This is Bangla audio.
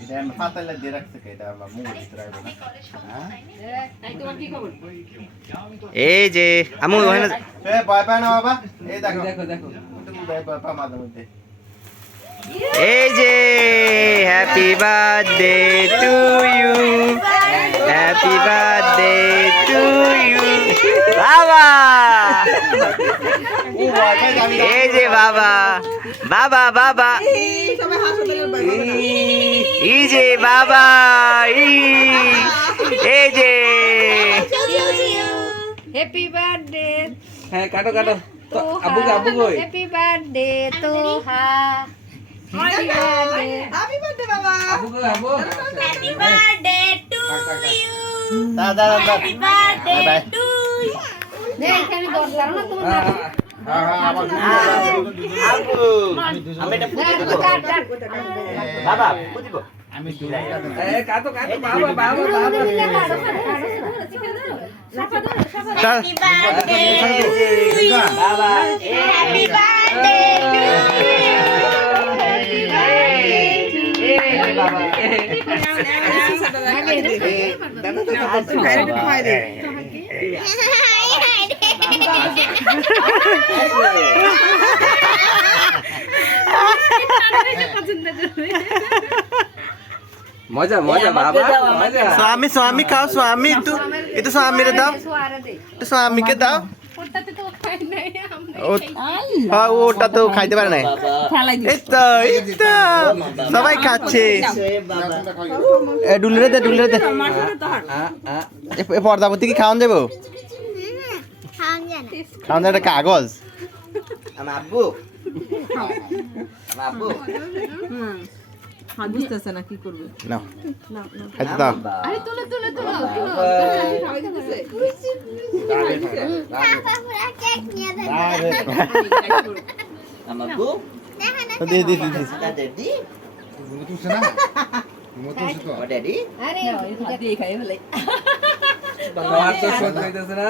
এটা আমি পাতালে দিয়ে রাখতে এটা আমার মুখে দিতে রাখবো না এই তোমার কি খবর? এই যে আমু ওখানে এ ভয় পায় না বাবা এই দেখো দেখো দেখো তুমি ভয় পাও মাঝে মধ্যে এই যে happy birthday to you happy birthday to you বাবা ও ভয় পায় আমি এই যে বাবা বাবা বাবা সবাই হাসো তাহলে এই যে বাবা এই যে হ্যাপি বার্থডে হ্যাঁ কাটো কাটো আব্বু কই হ্যাপি বার্থডে তো হা হ্যাপি বার্থডে হ্যাপি বার্থডে বাবা আব্বু কই আব্বু Happy birthday to you. দাদা Happy birthday bye to you. নে এখানে দরকার না তোমার হ্যাঁ হ্যাঁ আবার আবু আমি এটা পুঁতে দিব কাট কাট বাবা পুঁতে দিব আমি দুই এ কাটো কাটো বাবা বাবা বাবা Happy birthday to you. বাবা Happy birthday to বাবা মজা মজা বাবা মজা স্বামী স্বামী খাও স্বামী একটু স্বামীরে দাও সোয়ারে দে একটু স্বামীকে দাও ওটাতে তো খাই নাই আমরা হ্যাঁ ওটা তো খাইতে পারে না এই তো সবাই খাচ্ছে এ ডুলরে দে এ পর্দাপতি কি খাওয়ান দেবো খাওয়ান একটা কাগজ আমার আব্বু আমার আব্বু বুঝতেছে না কি করবে না খাইতে দাও আরে তুলো তুলো তুলো আমার আব্বু দি ড্যাডি ও ড্যাডি আরে দিয়ে খাই ফেলে তোমার তো সহ্য হইতেছে না